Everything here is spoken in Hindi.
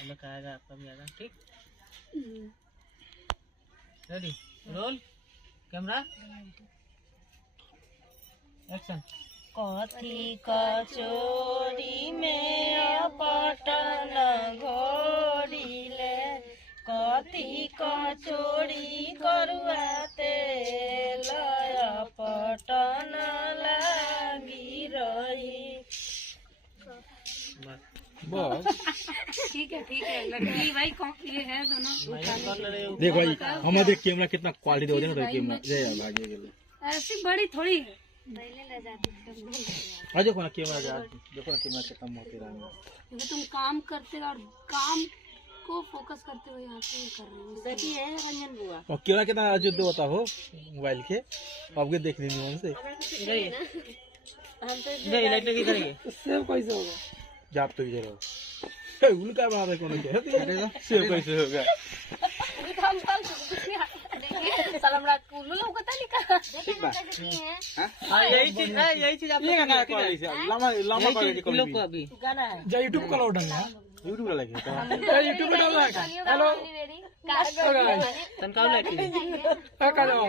अलग आएगा, आपका भी आएगा। ठीक, रेडी, रोल कैमरा, एक्शन। कथी कचोरी में पटन घोड़ीले, कथी कचोरी करुआ तेल पटन लागी रही। बस ठीक है लड़की भाई ये है दोनों। देख भाई हमारे देख कैमरा कितना क्वालिटी दे ना कैमरा जय आगे गेले ऐसी बड़ी थोड़ी है। आ देखो ना कैमरा जा, देखो ना कैमरा कितना मोटी रहा है। देखो तुम काम करते और काम को फोकस करते हुए यहाँ पे कर रहे हो। देखिए रंजन बुआ, और कैमरा कितना अजुद्ध होता हो मोबाइल के, आपके देख लेनी मन से लाइट लगी करेंगे। सेव कैसे होगा जाप तो इधर हो उनका बना दे कौन क्या सेव कैसे होगा सलाम रात को लोग पता नहीं कहा। ठीक बा हां यही चीज आप ये गाना क्वालिटी से लंबा लंबा क्वालिटी को लोग को अभी गाना है जा YouTube का लोड डालना है YouTube का लगे तो YouTube पे डालना है। हेलो तनकाव लाइट का जाओ